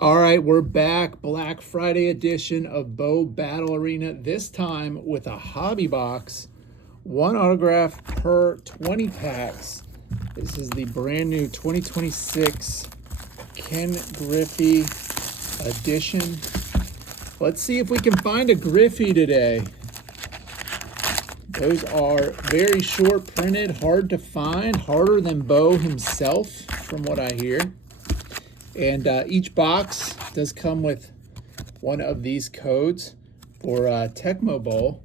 All right, we're back. Black Friday edition of Battle Arena. This time with a hobby box. One autograph per 20 packs. This is the brand new 2026 Ken Griffey edition. Let's see if we can find a Griffey today. Those are very short printed, hard to find, harder than Bo himself, from what I hear. And each box does come with one of these codes for Tecmo Bowl.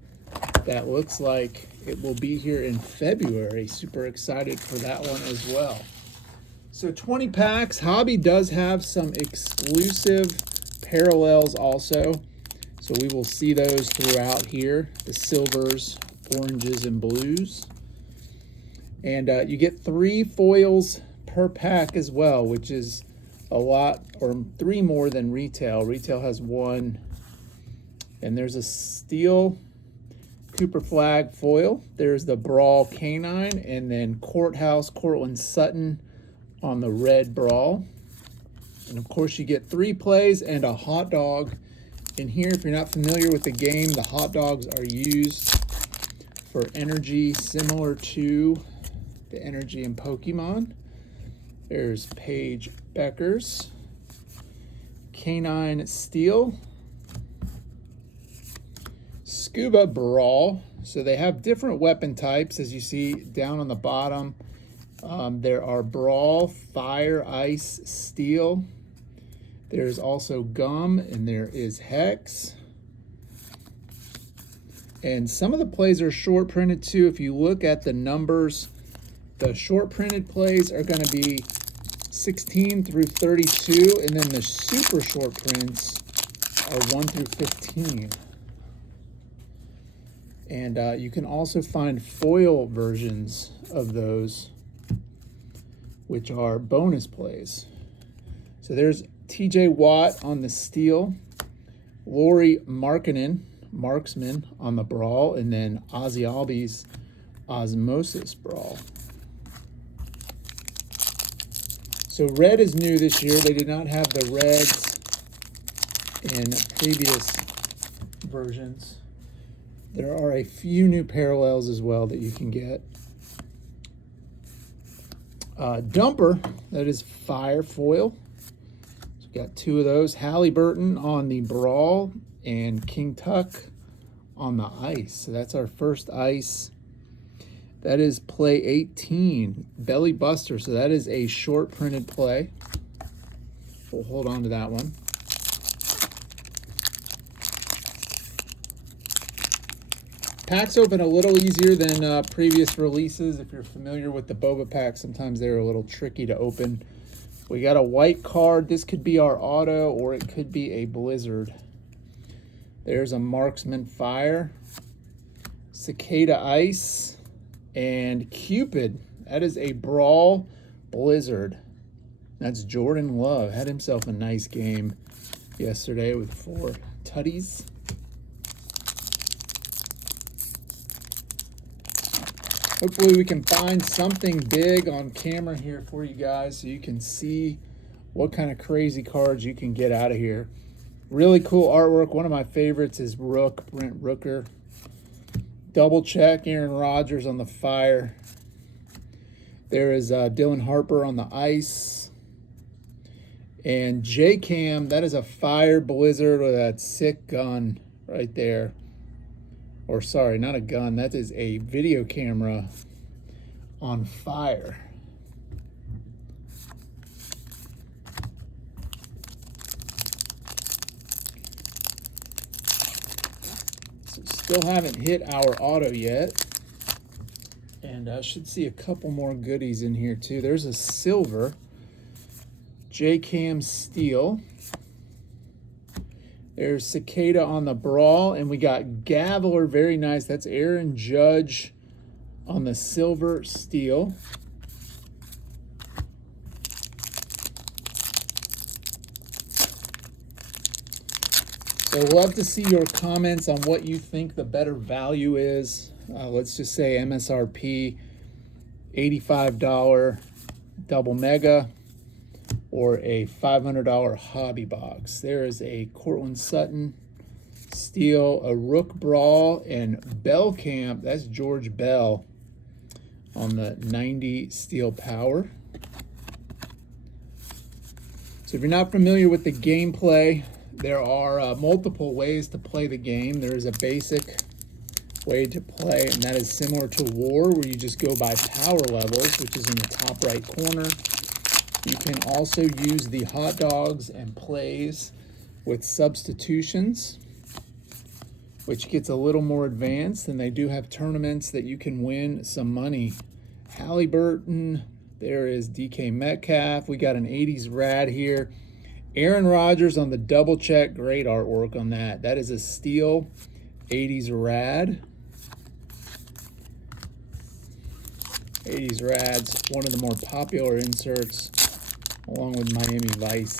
That looks like it will be here in February. Super excited for that one as well. So 20 packs. Hobby does have some exclusive parallels also. So we will see those throughout here. The silvers, oranges, and blues. And you get 3 foils per pack as well, which is a lot, or 3 more than retail. Retail has 1. And there's a steel Cooper Flag foil. There's the Brawl Canine, and then Courthouse Cortland Sutton on the red Brawl. And of course you get 3 plays and a hot dog in here. If you're not familiar with the game, the hot dogs are used for energy similar to the energy in Pokemon. There's Paige Becker's Canine Steel, Scuba Brawl. So they have different weapon types, as you see down on the bottom. There are Brawl, Fire, Ice, Steel. There's also Gum, and there is Hex. And some of the plays are short printed too. If you look at the numbers, the short printed plays are going to be 16 through 32, and then the super short prints are 1 through 15. And you can also find foil versions of those, which are bonus plays. So there's TJ Watt on the steel, Lori Markkinen, Marksman on the Brawl, and then Ozzy Albies Osmosis Brawl. So red is new this year. They did not have the reds in previous versions. There are a few new parallels as well that you can get. Dumper, that is Fire foil. So we got 2 of those. Halliburton on the Brawl and King Tuck on the Ice. So that's our first Ice. That is play 18, Belly Buster. So that is a short printed play. We'll hold on to that one. Packs open a little easier than previous releases. If you're familiar with the Boba packs, sometimes they're a little tricky to open. We got a white card. This could be our auto, or it could be a Blizzard. There's a Marksman Fire, Cicada Ice, and Cupid. That is a Brawl Blizzard. That's Jordan Love. Had himself a nice game yesterday with 4 tutties. Hopefully we can find something big on camera here for you guys so you can see what kind of crazy cards you can get out of here. Really cool artwork. One of my favorites is Rook, Brent Rooker. Double check, Aaron Rodgers on the Fire. There is Dylan Harper on the Ice. And J-Cam, that is a Fire Blizzard with that sick gun right there. Or sorry, not a gun, that is a video camera on fire. So still haven't hit our auto yet. And I should see a couple more goodies in here too. There's a silver J-Cam Steel. There's Cicada on the Brawl, and we got Gaviler, very nice. That's Aaron Judge on the silver steel. So love to see your comments on what you think the better value is. Let's just say MSRP $85 double mega, or a $500 hobby box. There is a Cortland Sutton Steel, a Rook Brawl, and Bell Camp. That's George Bell on the 90 Steel Power. So if you're not familiar with the gameplay, there are multiple ways to play the game. There is a basic way to play, and that is similar to War, where you just go by power levels, which is in the top right corner. You can also use the hot dogs and plays with substitutions, which gets a little more advanced, and they do have tournaments that you can win some money. Halliburton, there is DK Metcalf. We got an 80s rad here. Aaron Rodgers on the double check, great artwork on that. That is a steel 80s rad. 80s rads, one of the more popular inserts, along with Miami Vice.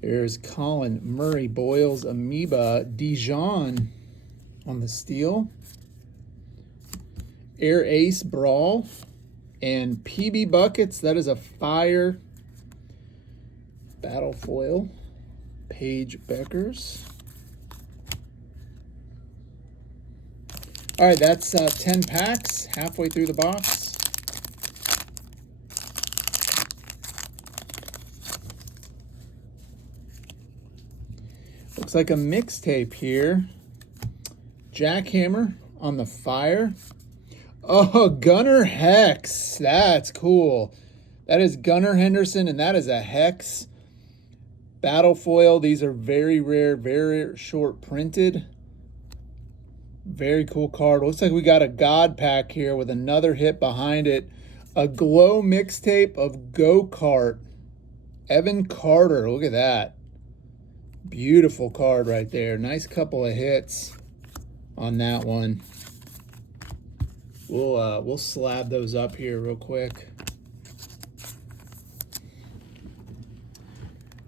There's Colin Murray Boyle's Amoeba Dijon on the steel. Air Ace Brawl and PB Buckets. That is a Fire Battle Foil. Paige Beckers. All right, that's 10 packs, halfway through the box. Looks like a mixtape here. Jackhammer on the Fire. Oh, Gunnar Hex. That's cool. That is Gunnar Henderson, and that is a Hex battle foil. These are very rare, very short printed. Very cool card. Looks like we got a God pack here with another hit behind it. A glow mixtape of Go-Kart. Evan Carter. Look at that. Beautiful card right there. Nice couple of hits on that one. We'll slab those up here real quick.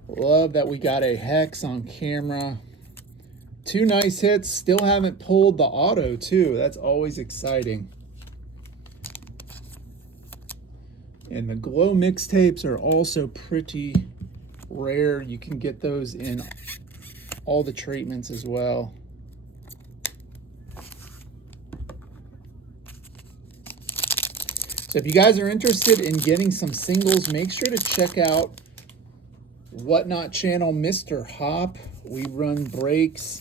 Love that we got a Hex on camera. Two nice hits. Still haven't pulled the auto too. That's always exciting. And the glow mixtapes are also pretty rare. You can get those in all the treatments as well. So if you guys are interested in getting some singles, make sure to check out Whatnot channel, Mr. Hop. We run breaks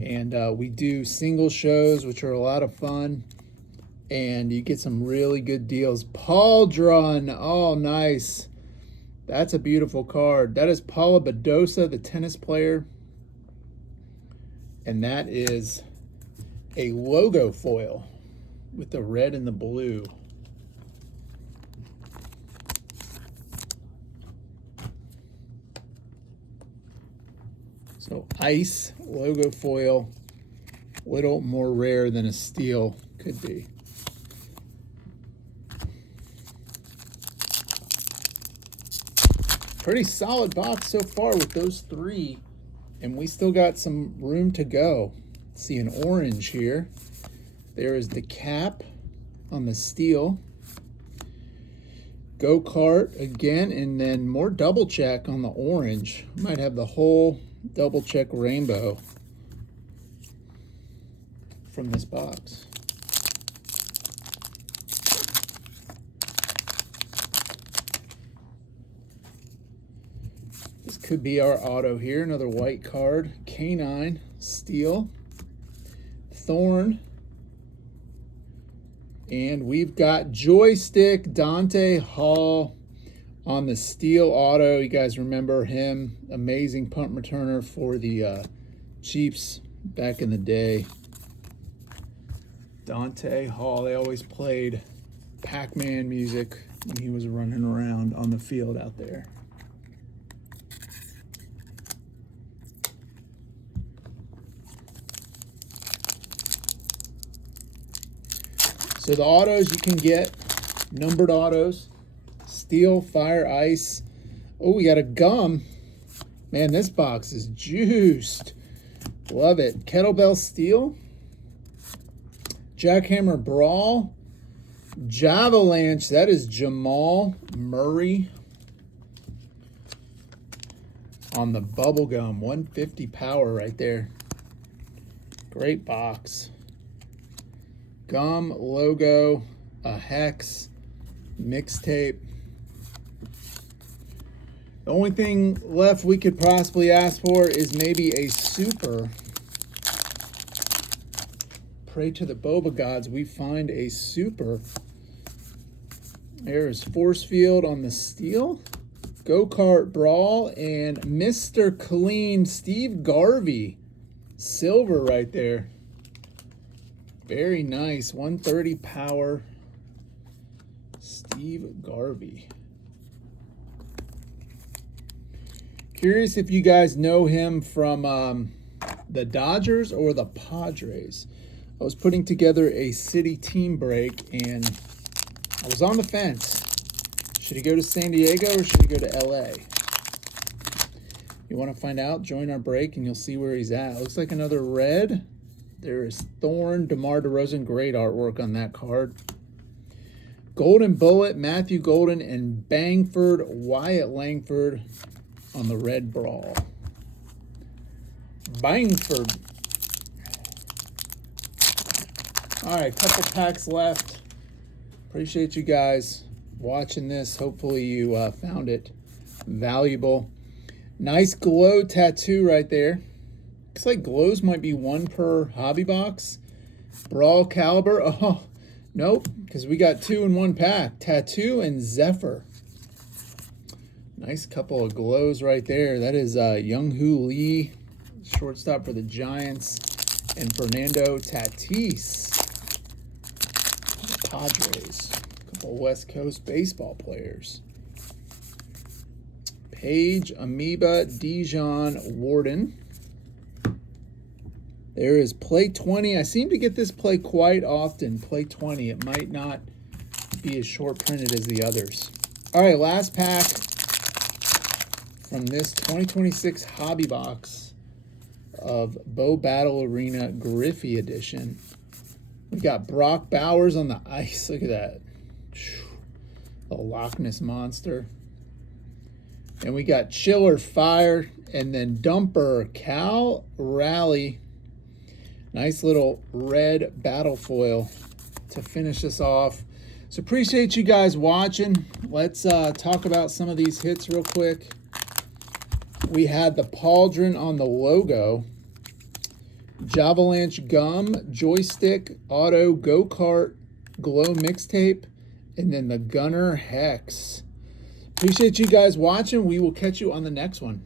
and we do single shows, which are a lot of fun. And you get some really good deals. Paul Drun. Oh, nice. That's a beautiful card. That is Paula Badosa, the tennis player. And that is a logo foil with the red and the blue. So ice logo foil, a little more rare than a steel could be. Pretty solid box so far with those three, and we still got some room to go. See an orange here. There is the cap on the steel. Go-Kart again, and then more double check on the orange. Might have the whole double check rainbow from this box. This could be our auto here. Another white card. Canine, steel, Thorn, and we've got Joystick Dante Hall on the steel auto. You guys remember him, amazing punt returner for the Chiefs back in the day. Dante Hall, they always played Pac-Man music when he was running around on the field out there. So the autos you can get, numbered autos, steel, fire, ice. Oh, we got a gum. Man, this box is juiced. Love it. Kettlebell steel. Jackhammer Brawl. Javalanche, that is Jamal Murray on the bubblegum. 150 power right there. Great box. Gum, logo, a hex, mixtape. The only thing left we could possibly ask for is maybe a super. Pray to the boba gods we find a super. There's Force Field on the steel. Go-Kart Brawl and Mr. Clean Steve Garvey. Silver right there. Very nice. 130 power. Steve Garvey. Curious if you guys know him from the Dodgers or the Padres. I was putting together a city team break and I was on the fence. Should he go to San Diego or should he go to LA? You want to find out? Join our break and you'll see where he's at. Looks like another red. There is Thorne, DeMar DeRozan. Great artwork on that card. Golden Bullet, Matthew Golden, and Bangford, Wyatt Langford on the red brawl. Bangford. All right, couple packs left. Appreciate you guys watching this. Hopefully you found it valuable. Nice glow tattoo right there. Looks like glows might be one per hobby box. Brawl caliber. Oh, nope, because we got 2 in 1 pack. Tattoo and Zephyr. Nice couple of glows right there. That is Young-Hoo Lee, shortstop for the Giants, and Fernando Tatis, the Padres. A couple West Coast baseball players. Page, Amoeba, Dijon, Warden. There is play 20. I seem to get this play quite often. Play 20. It might not be as short printed as the others. All right, last pack from this 2026 hobby box of Bo Battle Arena Griffey edition. We got Brock Bowers on the ice. Look at that. The Loch Ness Monster. And we got Chiller Fire and then Dumper Cal Rally. Nice little red battle foil to finish us off. So appreciate you guys watching. Let's talk about some of these hits real quick. We had the Pauldron on the logo. Javalanche Gum, Joystick, Auto, Go-Kart, Glow Mixtape, and then the Gunner Hex. Appreciate you guys watching. We will catch you on the next one.